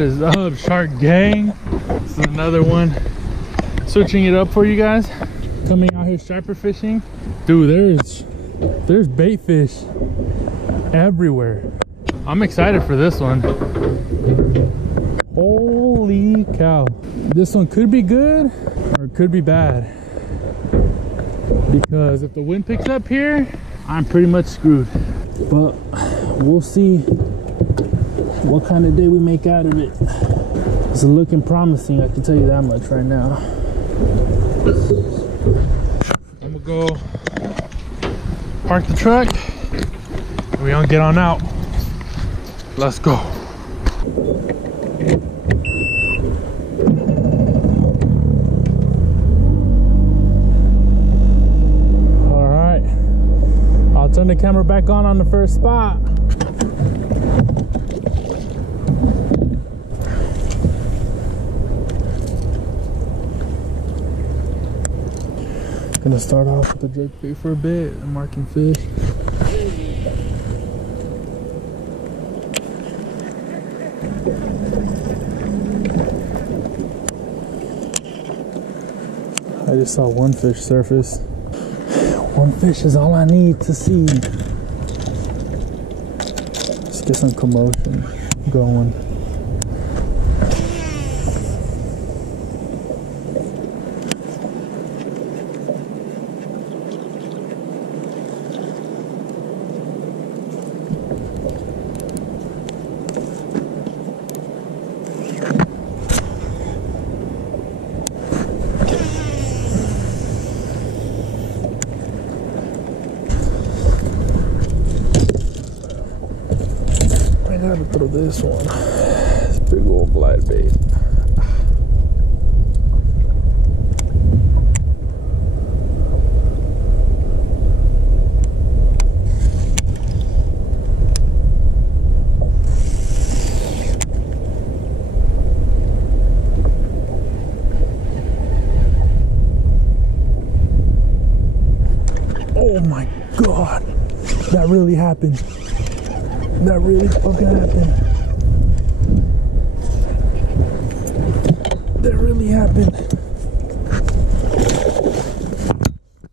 is up, Shark Gang? This is another one. Switching it up for you guys. Coming out here striper fishing. Dude, there's bait fish everywhere. I'm excited for this one. Holy cow. This one could be good or it could be bad. Because if the wind picks up here, I'm pretty much screwed. But we'll see what kind of day we make out of it. It's looking promising, I can tell you that much right now. I'm gonna go park the truck and we gonna get on out. Let's go. All right, I'll turn the camera back on the first spot. Gonna start off with the jerk bait for a bit and marking fish. I just saw one fish surface. One fish is all I need to see. Let's get some commotion going. I gotta throw this one. This big old glide bait. Oh my God, that really happened. That really fucking happened. That really happened.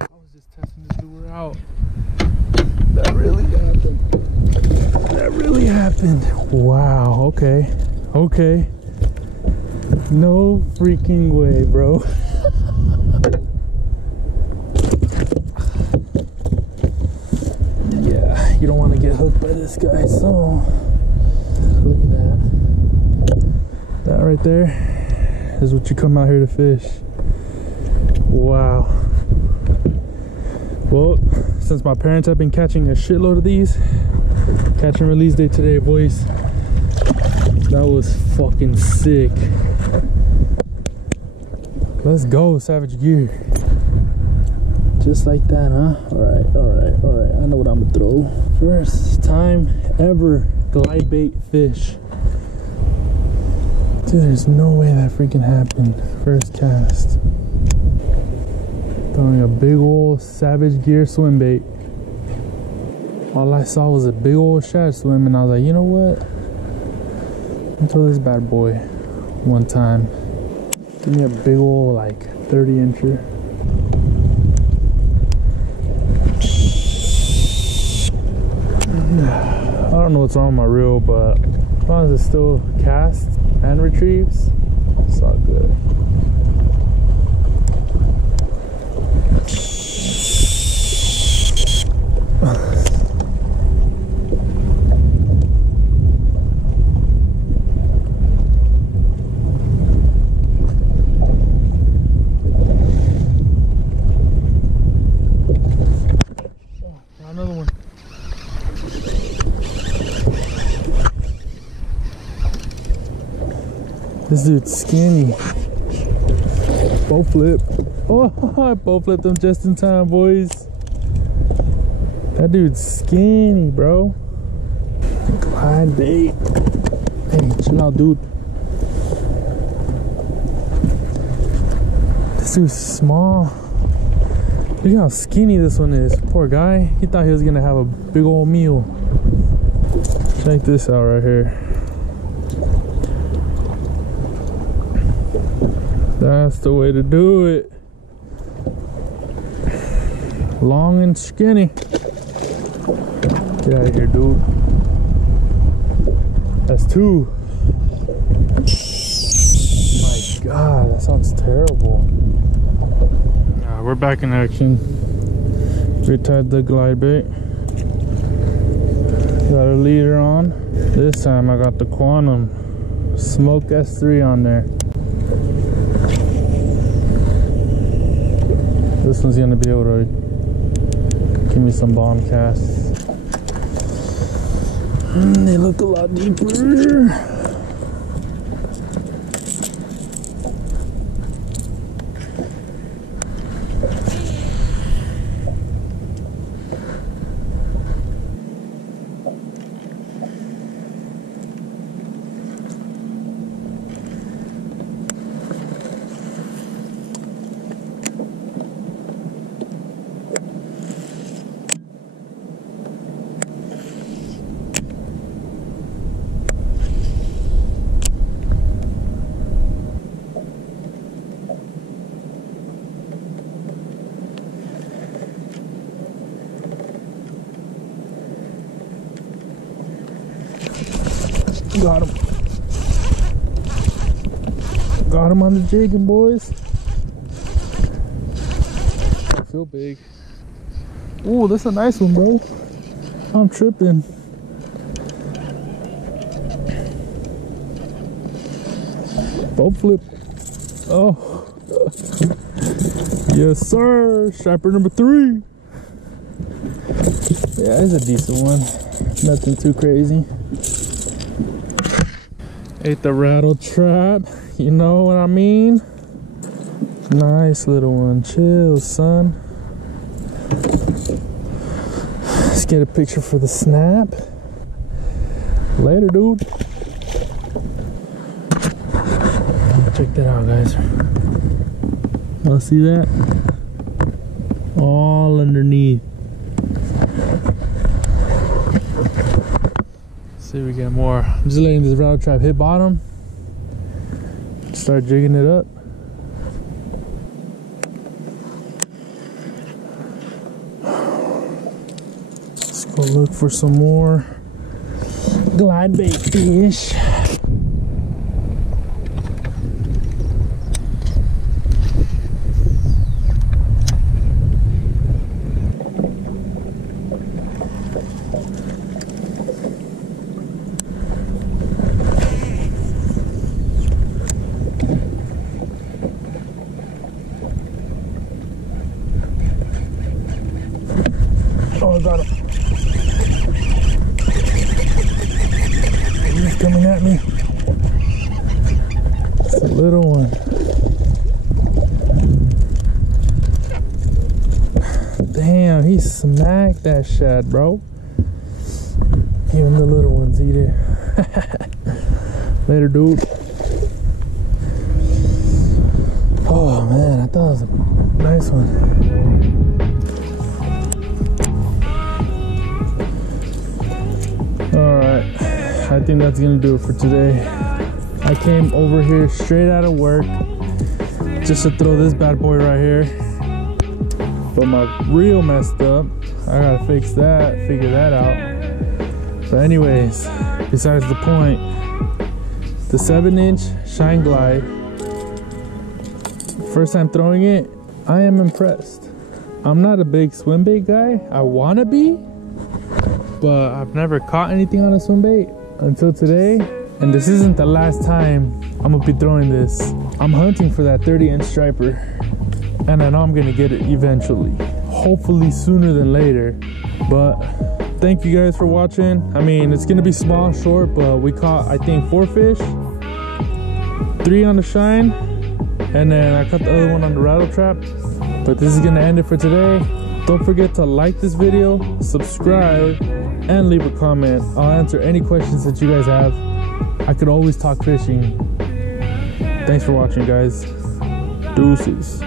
I was just testing this lure out. That really happened. That really happened. Wow, okay. Okay. No freaking way, bro. You don't want to get hooked by this guy, so look at that. That right there is what you come out here to fish. Wow. Well, since my parents have been catching a shitload of these, catch and release day today, boys. That was fucking sick. Let's go, Savage Gear. Just like that, huh? Alright, alright, alright. I know what I'm gonna throw. First time ever glide bait fish. Dude, there's no way that freaking happened. First cast. Throwing a big old Savage Gear swim bait. All I saw was a big old shad swim, and I was like, you know what? Let me throw this bad boy one time. Give me a big old, like, 30-incher. I don't know what's wrong with my reel, but as long as it still casts and retrieves, it's all good. Another one. This dude's skinny. Bow flip. Oh, I bow flipped him just in time, boys. That dude's skinny, bro. Glide bait. Hey, chill out, dude. This dude's small. Look how skinny this one is. Poor guy. He thought he was gonna have a big old meal. Check this out right here. That's the way to do it. Long and skinny. Get out of here, dude. That's 2. My God, that sounds terrible. We're back in action. Retied the glide bait. Got a leader on. This time I got the Quantum Smoke S3 on there. This one's gonna be able to give me some bomb casts. They look a lot deeper. Got him. Got him on the jigging, boys. I feel big. Ooh, that's a nice one, bro. I'm tripping. Boat flip. Oh. Yes, sir. Striper number 3. Yeah, it's a decent one. Nothing too crazy. Ate the rattle trap, you know what I mean? Nice little one. Chill, son. Let's get a picture for the snap. Later, dude. Check that out, guys. Y'all see that? All underneath. See if we get more. I'm just letting this rattle trap hit bottom. Start jigging it up. Let's go look for some more glide bait fish. Oh, I got him. He's coming at me. It's a little one. Damn, he smacked that shad, bro. Even the little ones eat it. Later, dude. Oh, man, I thought it was a nice one. Alright, I think that's gonna do it for today. I came over here straight out of work just to throw this bad boy right here. But my reel messed up. I gotta fix that, figure that out. But anyways, besides the point, the 7-inch Shine Glide, first time throwing it, I am impressed. I'm not a big swim bait guy. I wanna be, but I've never caught anything on a swim bait until today. And this isn't the last time I'm gonna be throwing this. I'm hunting for that 30-inch striper, and I know I'm gonna get it eventually, hopefully sooner than later. But thank you guys for watching. I mean, it's gonna be small, short, but we caught, I think, 4 fish, 3 on the Shine, and then I caught the other one on the rattle trap. But this is gonna end it for today. Don't forget to like this video, subscribe, and leave a comment. I'll answer any questions that you guys have. I could always talk fishing. Thanks for watching, guys. Deuces.